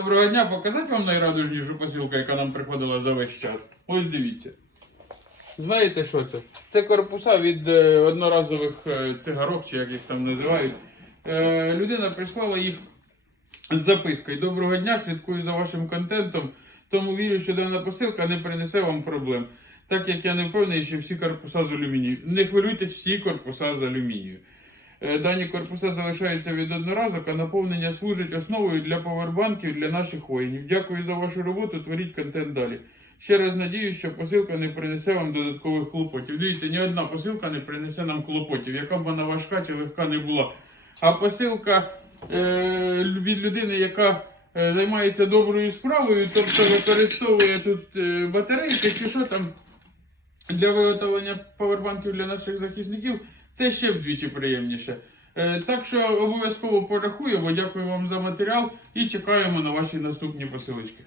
Доброго дня, показати вам найрадужнішу посилку, яка нам приходила за весь час. Ось дивіться. Знаєте, що це? Це корпуса від е, одноразових е, цигарок, чи як їх там називають. Е, людина прислала їх з запискою. Доброго дня, слідкую за вашим контентом, тому вірю, що дана посилка не принесе вам проблем. Так як я не впевнений, що всі корпуса з алюмінію. Не хвилюйтесь, всі корпуса з алюмінію. Е, Дані корпуса залишаються від одноразок, а наповнення служить основою для повербанків для наших воїнів. Дякую за вашу роботу, творіть контент далі. Ще раз надіюсь, що посилка не принесе вам додаткових клопотів. Дивіться, ні одна посилка не принесе нам клопотів, яка б вона важка чи легка не була. А посилка е, від людини, яка е, займається доброю справою, тобто використовує тут е, батарейки чи що там для виготовлення павербанків для наших захисників, це ще вдвічі приємніше. Е, Так що обов'язково порахуємо, дякую вам за матеріал і чекаємо на ваші наступні посилочки.